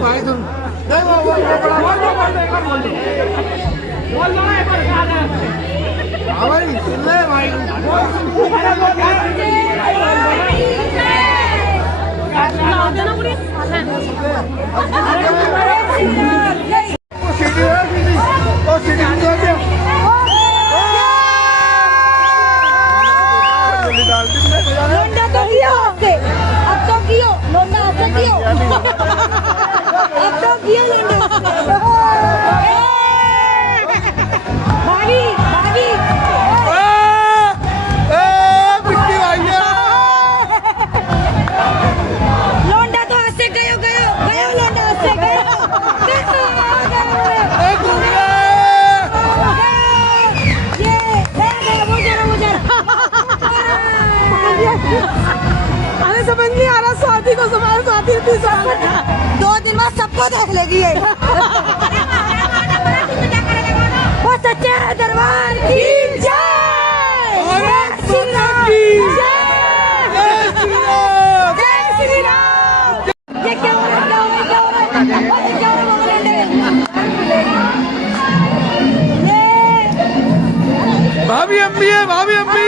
भाई तुम अरे समझ नहीं आ रहा, स्वाति को संभाल, स्वाति 2 दिन बाद सबको देख लेगी ये। वो सच्चे दरबार की जय, जय श्री राम। ये क्या हो रहा है? भाभी अम्मी है, भाभी अम्मी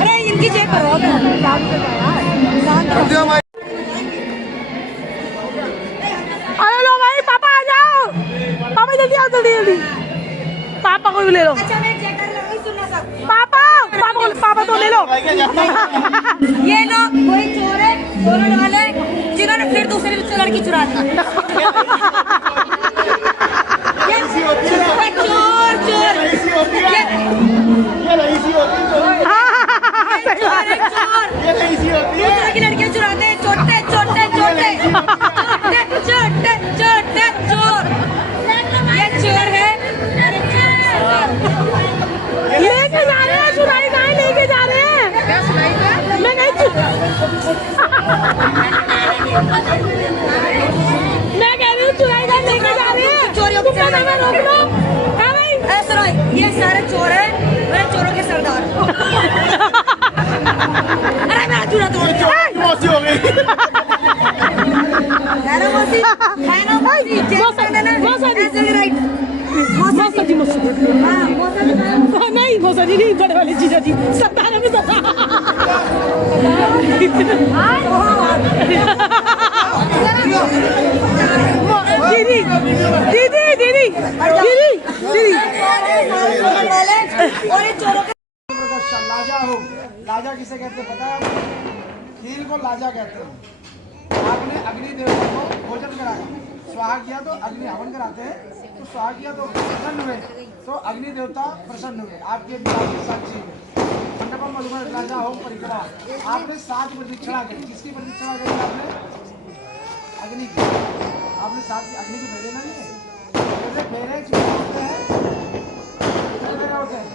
अरे इनकी चेक करो। अरे लो भाई, पापा आ जाओ, पापा जल्दी आओ, जल्दी जल्दी। पापा को भी ले लो। अच्छा मैं चेक कर रहा हूँ, सुनना सब। पापा पापा तो ले लो। ये लोग कोई चोर है, चोरन वाले जिन्होंने फिर दूसरी लड़की चुरा दी। लड़कियां चुराते हैं, छोटे छोटे छोटे छोटे छोटे चोर। ये चोर है, लेके जा रहे हैं, चुराई कहाँ लेके जा रहे हैं? मैं नहीं मैं कह रही हूँ चुराई कहाँ लेके जा रहे हैं? चोरियों को रोक लो। हाँ भाई, सुनो, ये सारे चोर है, मैं चोरों के सरदार। अरे मेरा चूड़ा तोड़ दिया। मौसी हो गई। है ना मौसी? है ना मौसी? राइट। मौसा जी, नहीं मौसा जी नहीं, बड़े वाली जीजा जी सरदार है। दीदी दीदी दीदी दीदी दीदी और ये चोरों के लाजा हो, लाजा किसे कहते हैं पता है? खीर को लाजा कहते हैं। आपने अग्नि देवता को भोजन कराया, स्वाहा किया तो अग्नि हवन कराते हैं, तो स्वाहा किया तो प्रसन्न हुए, तो अग्नि देवता प्रसन्न हुए। आपके साक्षी मंडपम मधुमय राजा हो परिक्रमा, आपने 7 प्रदक्षिणा करी। किसकी प्रदक्षिणा करी आपने? अग्नि की। आपने 7 अग्नि के फेरे नहीं है, जैसे फेरे होते हैं, फेरे होते हैं।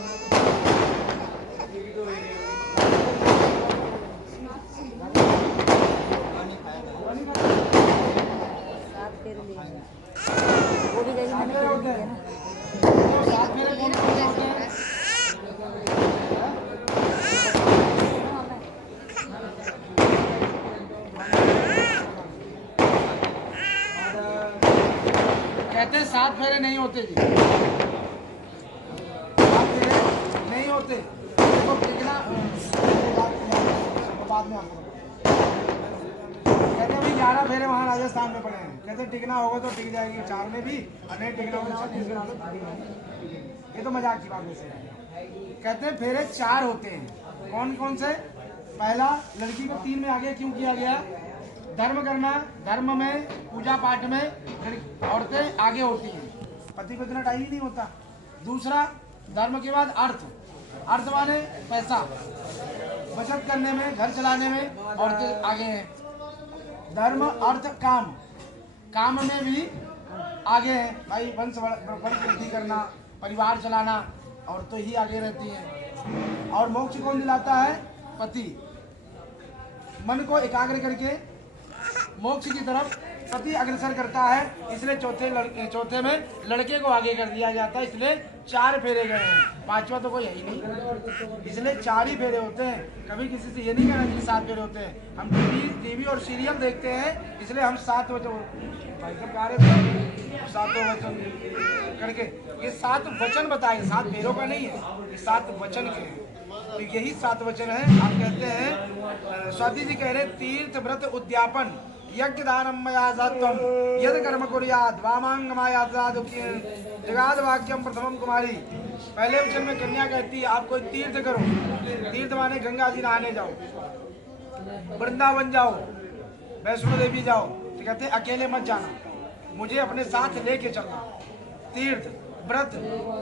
कहते हैं 7 फेरे नहीं होते जी, 7 फेरे नहीं होते। देखो टिकना बाद में आपको कहते हैं भाई 11 फेरे वहाँ राजस्थान में पड़े हैं। कहते टिकना होगा तो टिक जाएगी 4 में भी, और नहीं टिकना होगा 36 में। ये तो मजाक की बात है। कहते हैं फेरे 4 होते हैं। कौन कौन से? पहला, लड़की को 3 में आगे क्यों किया गया? धर्म करना, धर्म में पूजा पाठ में औरतें आगे होती हैं, पति को इतना टाइम ही नहीं होता। दूसरा, धर्म के बाद अर्थ, अर्थ माने पैसा, बचत करने में, घर चलाने में औरतें आगे हैं। धर्म, अर्थ, काम, काम में भी आगे हैं भाई। वंश वृद्धि करना, परिवार चलाना, औरतें ही आगे रहती हैं। और मोक्ष कौन दिलाता है? पति। मन को एकाग्र करके मोक्ष की तरफ पति अग्रसर करता है, इसलिए चौथे में लड़के को आगे कर दिया जाता है, इसलिए 4 फेरे गए हैं, 5वां तो कोई है ही नहीं, इसलिए 4 ही फेरे होते हैं। कभी किसी से ये नहीं कहना कि 7 फेरे होते हैं। हम टीवी और सीरियल देखते हैं, इसलिए हम 7 वचन भाई साहब गा रहे थे, 7 वचन करके ये 7 वचन बताए, 7 फेरों का नहीं है, ये 7 वचन के हैं। तो यही 7 वचन है। आप कहते हैं, स्वाति जी कह रहे तीर्थ व्रत उद्यापन यज्ञ दानम मया सत्वम यद कर्म कुर्याद वामांग माया जगाद वाक्यम प्रथमम कुमारी। पहले वचन में कन्या कहती है आप कोई तीर्थ करो, तीर्थ माने गंगा जी नहाने जाओ, वृंदावन जाओ, वैष्णो देवी जाओ, तो कहते हैं अकेले मत जाना, मुझे अपने साथ लेके चलना। तीर्थ व्रत,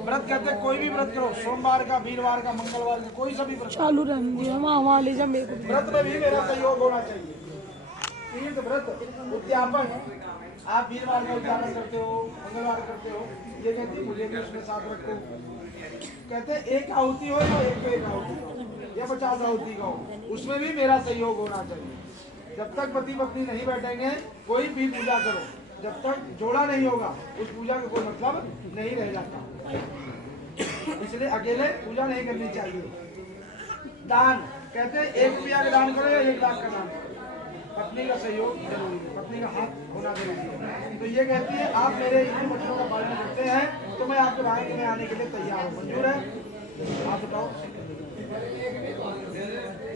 व्रत कहते हैं कोई भी व्रत करो, सोमवार का, वीरवार का, मंगलवार का, कोई सा भी व्रत चालू रहने दिया वहाँ ले जा मेरे को। व्रत में भी मेरा सहयोग होना चाहिए। तीर्थ व्रत उद्यापन, आप वीरवार का उद्यापन करते हो, मंगलवार करते हो, ये कहते हैं मुझे भी उसमें साथ रखो। कहते हैं 1 आहुति हो या 1 आहुति हो या 50 आहुति का हो, उसमें भी मेरा सहयोग होना चाहिए। जब तक पति पत्नी नहीं बैठेंगे कोई भी पूजा करो, जब तक जोड़ा नहीं होगा उस पूजा का कोई मतलब नहीं रह जाता, इसलिए अकेले पूजा नहीं करनी चाहिए। दान कहते हैं 1 रुपया का दान करो या 1 लाख का दान करो, पत्नी का सहयोग जरूरी है, पत्नी का हाथ होना जरूरी है। तो ये कहती है आप मेरे इन वचनों का पालन करते हैं तो मैं आपके भाई में आने के लिए तैयार हूँ, मंजूर है? आप बताओ।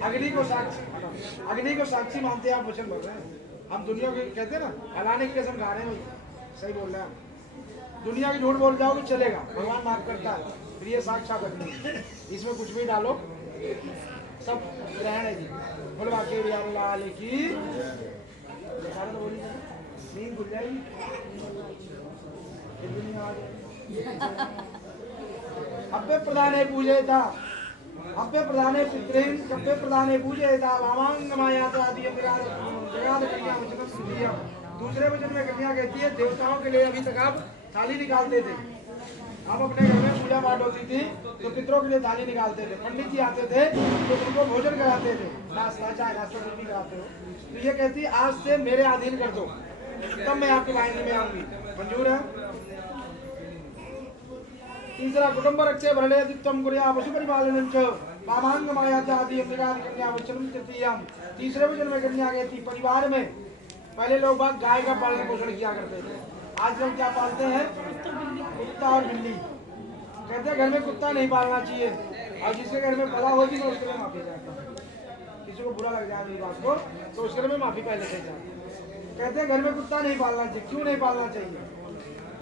अग्नि को साक्षी मानते हैं आप, वचन बोल रहे हैं। हम दुनिया के कहते हैं ना हलाने के हम गा रहे हैं, सही बोल रहे हैं। दुनिया की झूठ बोल जाओगे चलेगा, भगवान माफ करता है, फिर ये साक्षात अग्नि, इसमें कुछ भी डालो सब ग्रहण है जी। बोलवा के लाल की नींद खुल जाएगी, अब्बे प्रधाने पूजे था, अब्बे प्रधाने पितृन कब्बे प्रधाने पूजे था, वामांग माया आदि जगाद कन्या वचन सुनिया। दूसरे वचन में कन्या कहती है देवताओं के लिए अभी तक आप थाली निकालते थे, आप अपने घर में पूजा पाठ होती थी तो पितरों के लिए थाली निकालते थे, पंडित जी आते थे तो उनको भोजन कराते थे, नाश्ता चाय नाश्ता कुछ भी कराते हो। तो ये कहती है आज से मेरे अधीन कर दो, तब मैं आपके वाहिनी में आऊंगी, मंजूर है? तीसरा कुटुंब रक्षे भरणे दित्वम कुर्या पशु परिपालनं च वामांग माया आदि अमृगाद कन्या वचनम तृतीयम। तीसरे वचन में कन्या कहती परिवार में पहले लोग बाग गाय का पालन पोषण किया करते थे, आज लोग क्या पालते हैं? कुत्ता और बिल्ली। कहते हैं घर में कुत्ता नहीं पालना चाहिए, और जिसके घर में पला होगी तो उसके लिए माफी चाहता है, किसी को बुरा लग जाए मेरी बात को तो उसके लिए मैं माफी पहले से चाहता हूँ। कहते हैं घर में कुत्ता नहीं पालना चाहिए, क्यों नहीं पालना चाहिए?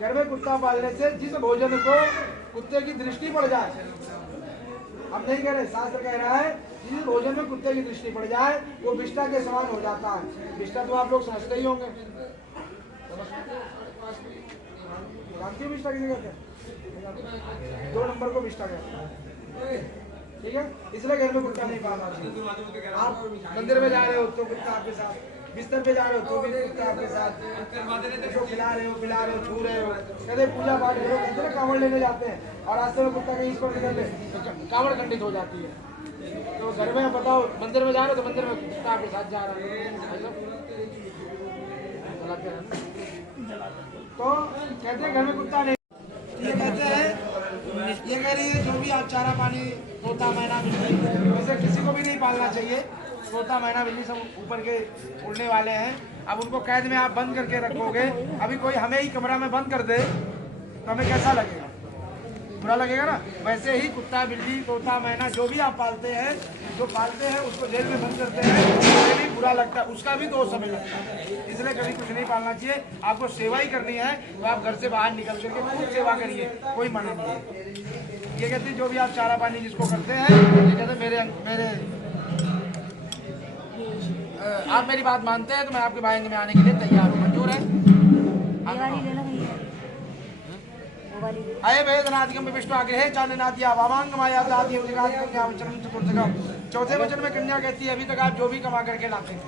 घर में कुत्ता पालने से जिस भोजन को कुत्ते की दृष्टि पड़ जाए, हम नहीं कह रहे, शास्त्र कह रहा है जिस भोजन में कुत्ते की दृष्टि पड़ जाए वो विष्ठा के समान हो जाता है। विष्ठा तो आप लोग समझते ही होंगे, जानती हो विष्ठा किसे कहते हैं? 2 नंबर को विष्ठा कहते हैं, ठीक है? इसलिए घर में कुत्ता नहीं पालना चाहिए। आप मंदिर में जा रहे हो तो कुत्ता आपके साथ, बिस्तर पे जा रहे हो तो भी कुत्ता आपके साथ, उसको खिला रहे हो, पिला रहे हो, छू रहे हो। कहते पूजा पाठ करो, कहते ना कांवड़ लेने जाते हैं और रास्ते में कुत्ता कहीं इसको निकल ले तो कांवड़ खंडित हो जाती है। तो घर में बताओ मंदिर में जा रहे हो तो मंदिर में कुत्ता आपके साथ जा रहा है, तो कहते हैं घर में कुत्ता नहीं। ये कहते हैं, ये कह रही है जो भी आप चारा पानी तोता मैना बिल्ली, वैसे किसी को भी नहीं पालना चाहिए। तोता मैना बिल्ली सब ऊपर के उड़ने वाले हैं, अब उनको कैद में आप बंद करके रखोगे, अभी कोई हमें ही कमरा में बंद कर दे तो हमें कैसा लगेगा? बुरा लगेगा ना। वैसे ही कुत्ता बिल्ली तोता मैना जो भी आप पालते हैं, जो पालते हैं उसको जेल में बंद करते हैं, उससे भी बुरा लगता है, उसका भी दोष हमें लगता है। इसलिए कभी कुछ नहीं पालना चाहिए। आपको सेवा ही करनी है तो आप घर से बाहर निकल करके खूब सेवा करिए, कोई मना नहीं है। ये कहते हैं जो भी आप चारा पानी जिसको करते हैं, ये कहते हैं मेरे आप मेरी बात मानते हैं तो मैं आपके भाई में आने के लिए तैयार हूँ, मंजूर है? अये वेदनादिगम विष्णु आग्रहे चांदनादिया वामांग माया आदि उद्गाद कन्या वचनम चतुर्थकम। चौथे वचन में कन्या कहती है अभी तक आप जो भी कमा करके लाते हैं,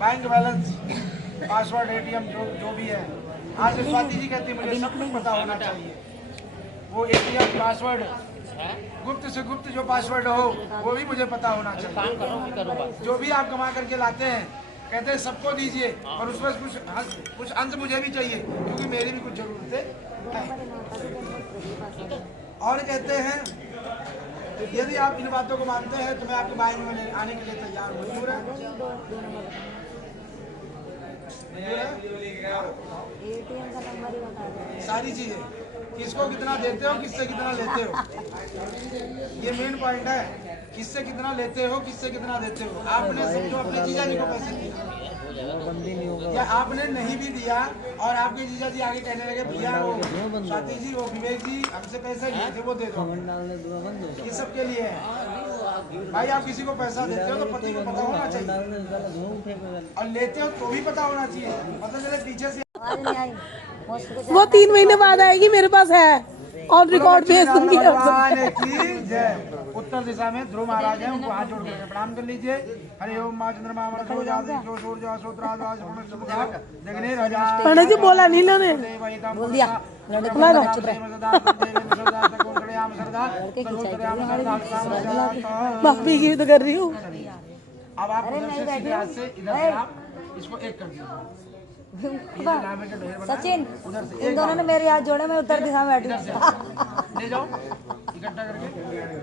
बैंक बैलेंस, पासवर्ड, एटीएम जो भी है, आज स्वाति जी कहती है मुझे सब कुछ पता होना चाहिए। वो एटीएम पासवर्ड गुप्त से गुप्त जो पासवर्ड हो वो भी मुझे पता होना चाहिए। जो भी आप कमा करके लाते हैं कहते हैं सबको दीजिए और उसमें कुछ अंश मुझे भी चाहिए क्योंकि मेरी भी कुछ जरूरतें हैं। और कहते हैं यदि आप इन बातों को मानते हैं तो मैं आपके बाइक में आने के लिए तैयार हूँ। मंजूर है? एटीएम का नंबर ही बता दो। सारी चीजें किसको कितना देते हो, किससे कितना लेते हो, ये मेन पॉइंट है। किससे कितना लेते हो, किससे कितना देते हो। आपने समझो अपने जीजा जी को पैसे दिए या आपने नहीं भी दिया और आपके जीजा जी आगे कहने लगे भैया वो स्वाति जी वो विवेक जी हमसे पैसे लिए थे वो दे दो, ये सबके लिए है। भाई आप किसी को पैसा देते हो तो पति को पता होना चाहिए और लेते हो तो भी पता होना चाहिए। मतलब चले पीछे से आवाज नहीं आई। वो 3 महीने बाद आएगी, मेरे पास है और रिकॉर्ड भेज दूंगी। भगवान की जय। उत्तर दिशा में ध्रुव महाराज हैं, उनको हाथ जोड़ कर प्रणाम कर लीजिए। हरि ओम मां चंद्रमा पंडित जी बोला नहीं लोने बोल दिया भाभी की भी तो कर रही हूँ। अब आप इधर से इधर आप इसको एक कर दीजिए। सचिन इन दोनों ने मेरे हाथ जोड़े, मैं उत्तर दिशा में बैठी ले जाओ इकट्ठा करके।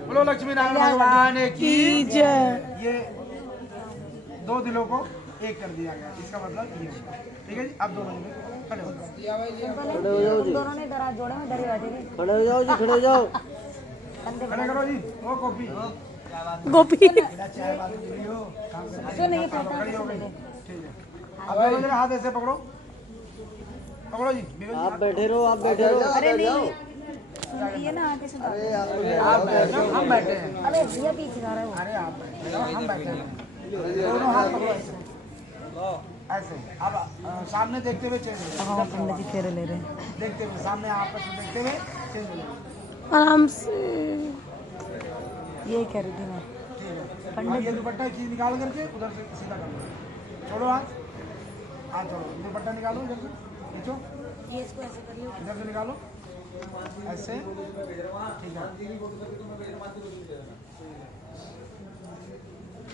बोलो लक्ष्मी नारायण भगवान की जय। ये 2 दिलों को एक कर दिया गया, इसका मतलब ये होगा। ठीक है जी, अब 2 बजे खड़े हो जाओ। दोनों ने इधर हाथ जोड़े, मैं इधर ही बैठी थी। खड़े हो जाओ जी, खड़े हो जाओ। खड़े करो जी। वो कॉपी गोपी चाय बात क्यों नहीं पता? खड़ी हो गई। ठीक है, अब दोनों मेरे हाथ ऐसे पकड़ो, पकड़ो जी। आप बैठे रहो, आप बैठे रहो। अरे नहीं ये ना आगे से आप बैठो, हम बैठे हैं। अरे भैया पीछे जा रहे हो। अरे आप बैठे हो, हम बैठे हैं। दोनों हाथ पकड़ो ऐसे ऐसे। अब सामने देखते हुए चेंज हो जाओ। पंडित जी फेरे ले रहे हैं। देखते हुए सामने आपस में देखते हुए चेंज हो जाओ। आराम से। यही कह रही थी मैं। ठीक है, अब ये दुपट्टा चीज निकाल करके उधर से सीधा कर लो। छोड़ो हाथ, हाथ छोड़ो। दुपट्टा निकालो इधर से, खींचो ये इसको ऐसे करिए। इधर से निकालो ऐसे। ठीक है,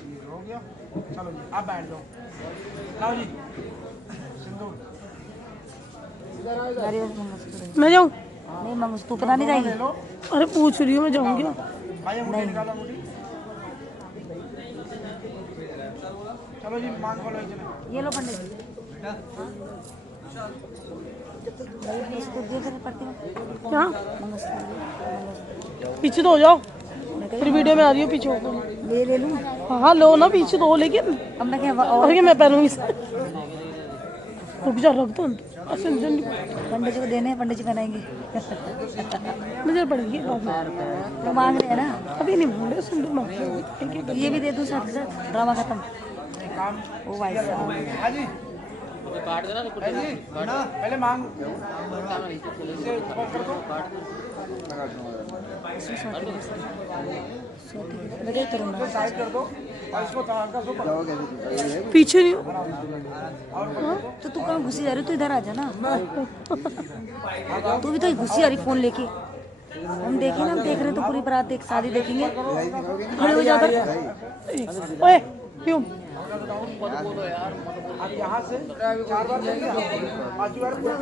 ये हो गया। चलो जी आप बैठ जाओ। लाओ जी सिंदूर। अरे मंगलसूत्र मैं जाऊँ? नहीं, मंगलसूत्र पता नहीं जाएगी। ले लो अरे पूछ रही हूँ, मैं जाऊँगी। भाई, अंगूठी निकालो अंगूठी। चलो जी मांग खोलो इधर। ये लो पंडित जी। क्या पीछे तो हो जाओ, फिर वीडियो में आ रही हो। पीछे हो ले लूँ। हाँ लो ना, पीछे तो हो। लेकिन अब मैं क्या और क्या मैं पहनूंगी? रुक जा, रख दो। पंडित जी को देने हैं, पंडित जी पहनाएंगे। मुझे पड़ेगी तो मांग रहे हैं ना। अभी नहीं बोल रहे, सुन लो। ये भी दे दूँ साथ साथ। ड्रामा खत्म। ओ भाई साहब हाँ जी काट देना तो जी ना पहले मांग इसे ऊपर कर दो। मैं क्या करूँगा? साइड कर दो और इसको तड़का सो पीछे नहीं। तो तू कहाँ घुसी जा रही? तू इधर आ जा ना। तू भी तो घुसी आ रही फोन लेके। हम देखें ना, हम देख रहे तो पूरी बारात एक शादी देखेंगे। खड़े हो जाकर। ओए क्यों? अब यहाँ से 4 बार देंगे, 5 बार पूरा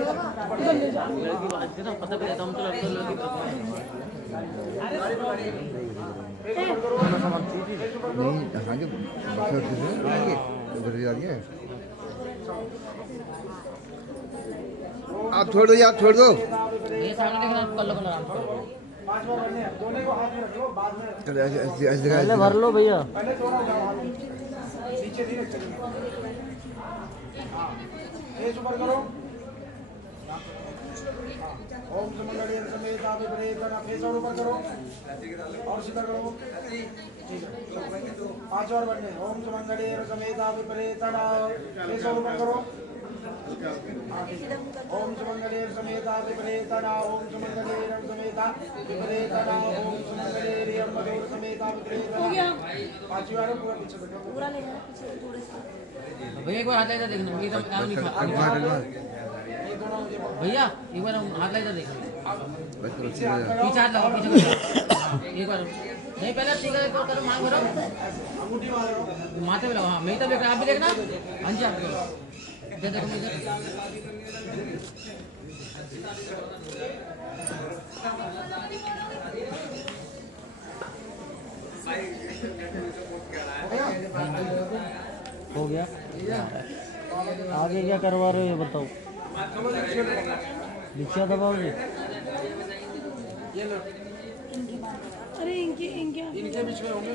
आप छोड़ दो यार, छोड़ दो। 5 बार करने हैं। दोनों को हाथ में रख लो, बाद में चलो ऐसे पहले भर लो भैया। पहले थोड़ा उठाओ नीचे धीरे चलिए। हाँ फेस ऊपर करो। ओम समंगले समेत आप विपरीतन। फेस और ऊपर करो और सीधा करो। ठीक है, 5 और बढ़ने। ओम समंगले समेत आप विपरीतन। फेस और ऊपर करो। ओम सुमंगले समेत विपरीतन। ओम सुमंगले समेत विपरीतन। ओम सुमंगले मधुर समेत विपरीतन। 5 बार पूरा पीछे बैठो। पूरा ले जाना पीछे थोड़े से। भैया एक बार हाथ लाइटर देखना, एकदम काम नहीं खा। भैया एक बार हाथ लाइटर देखना। बस करो, सीधे जाओ। पीछे हाथ लगाओ, पीछे करो। हाँ, एक बार नहीं, पहले टीका करो, मांग भरो, माथे पे लगाओ। हाँ, मैं तो देख रहा, आप भी देखना। हाँ जी, आप देखो, इधर देखो, इधर। हो गया। आगे क्या करवा रहे हो ये बताओ। दीक्षा दबाओगे? अरे इनके इनके बीच में होंगे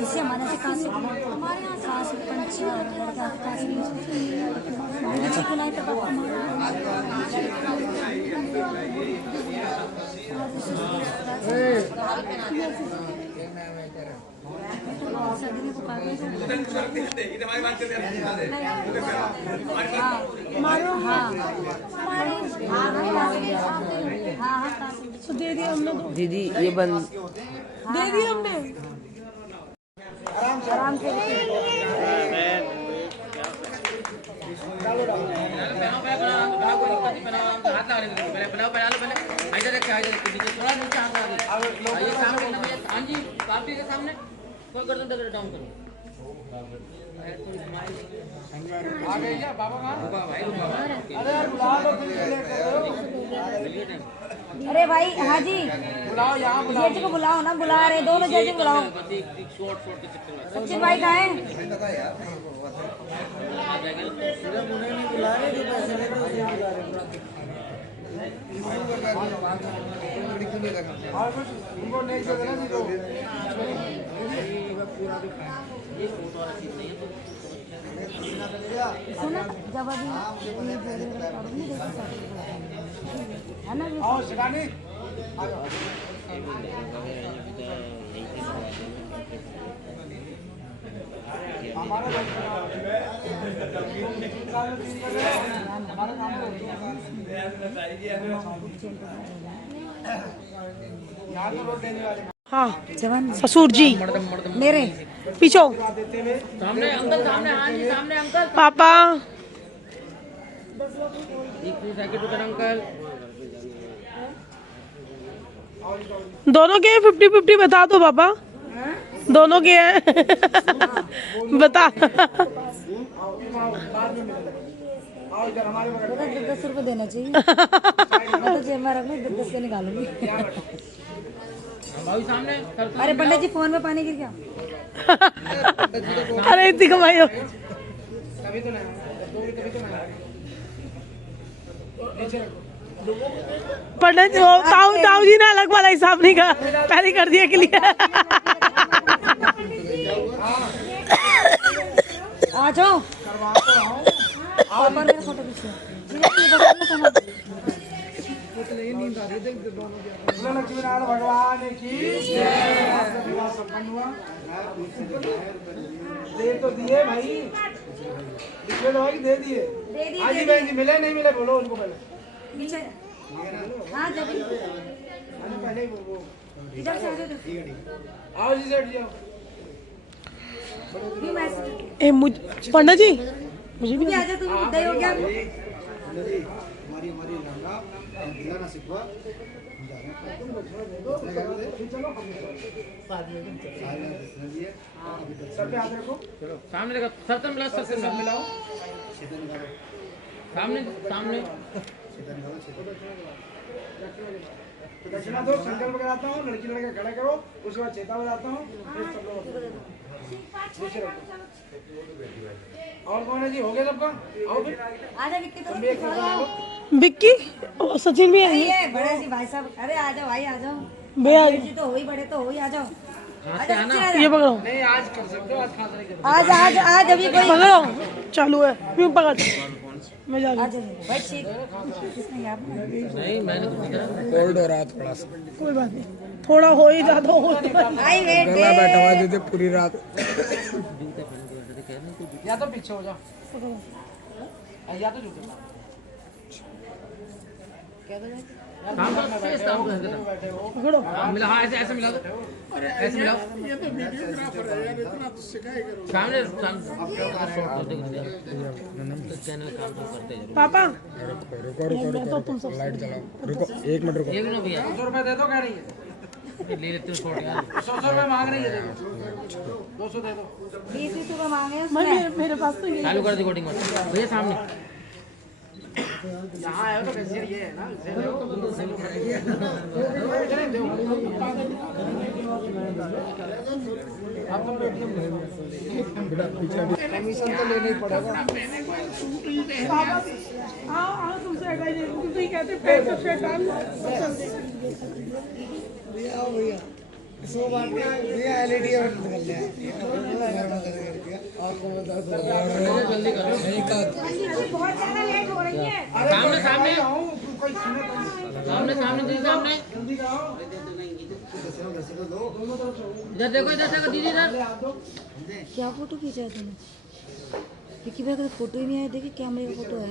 इससे हमारे से कहाँ से हमारे यहाँ कहाँ से पंछी और लड़का कहाँ से मुझे को नहीं पता सगरी को मारो हाँ तो दे दिया हमने, दीदी ये बंद दे दिया हमने। आराम से सामने कोई गर्दन डाउन करो। आ गए क्या बाबा कहाँ? अरे यार बुला लो फिर लेट कर रहे हो। अरे भाई हाँ जी बुलाओ यहाँ बुलाओ। जज को बुलाओ ना, बुला रहे दोनों जज को बुलाओ। सचिन भाई कहाँ है? और कुछ उनको नहीं दे देना जी तो सुना जब अभी है ना आओ शिवानी हमारा यहाँ तो लोग देने वाले हाँ जवान ससुर जी मेरे पीछो सामने अंकल, सामने, हाँ जी, सामने अंकल। पापा। एक सेकंड रुको अंकल। दोनों के 50-50 बता दो पापा, दोनों के हैं बता। आओ इधर हमारे बगल में। 10 रुपए देना चाहिए। मैं तो जेब में रख लूँ 10 के निकालूंगी। भाई सामने अरे पंडित जी फोन में पानी गिर गया। अरे इतनी कमाई हो। तभी तो नहीं दोगे तभी तो नहीं नीचे रखो। पंडित जी ताऊ ताऊ जी ने अलग वाला हिसाब नहीं का पहले कर दिया क्लियर। आ जाओ करवा तो रहा हूँ। और मेरा फोटो खींचो। लक्ष्मी नारायण भगवान की विवाह संपन्न हुआ। दे तो दिए भाई, लिखे तो भाई दे दिए। हाँ जी बहन जी मिले नहीं मिले बोलो उनको पहले। हाँ जब हाँ जी पहले ही वो इधर से आ जाओ। आओ जी सेठ जाओ। भी मैसेज ए मुझ पंडित जी मुझे भी भी आ जाओ तुम दे हो गया। हमारी लहंगा दिलाना सिखवा सर पे हाथ रखो। सामने देखो, सर से मिला, सर से मिलाओ। सामने सामने दक्षिणा दो, संकल्प कराता हूँ, लड़की लड़के खड़ा करो, उसके बाद चेता बजाता हूँ, फिर सब लोग नीचे रखो। और कौन है जी? हो गया सबका? आओ फिर। आजा विक्की तो तुम भी एक फोटो ले लो। विक्की और सचिन भी आएंगे। ये बड़े जी भाई साहब, अरे आ जाओ भाई आ जाओ। बे आ जी तो हो ही बड़े तो हो ही, आ जाओ। ये पकड़ो नहीं आज कर सकते हो, आज खास नहीं कर आज आज आज अभी कोई पकड़ो चालू है क्यों पकड़ मैं जा रही आज भाई ठीक किसने यार नहीं, मैंने कुछ नहीं करा। कोल्ड हो रहा थोड़ा सा हूँ कोई बात नहीं थोड़ा हो ही ज्यादा हो ही आई वेट गला बैठा हुआ देते पूरी रात। या तो पीछे हो जाओ या तो झुके काम कर, काम कर। पकड़ो हाँ, मिला, हाँ ऐसे ऐसे मिला दो। ऐसे मिलाओ सामने चैनल काम तो करते हैं पापा रुको लाइट जलाओ, रुको 1 मिनट रुको। ये भी ना भैया 100 रुपए दे दो कह रही है, ले लेते हो छोड़ यार 100 रुपए मांग रही है, देखो 200 दे दो। 20 रुपए मांगे मैं मेरे पास तो ये चालू कर दी कोडिंग भैया सामने यहाँ आए हो तो कैसे ये है ना, इसे लो। अब तुम पेटीएम कमीशन तो लेना ही पड़ेगा। हाँ तुमसे हटाई दे तुम कहते पेट का शैतान भैया 100 बात भैया एलईडी और कर ले आपको बता दो जल्दी करो नहीं का बहुत ज्यादा लेट हो रही है। सामने सामने कोई सुने सामने सामने दीदी सामने इधर देखो दीदी इधर क्या फोटो खींचा है तूने? विकी भाई का फोटो ही नहीं आया, देखिए कैमरे का फोटो है।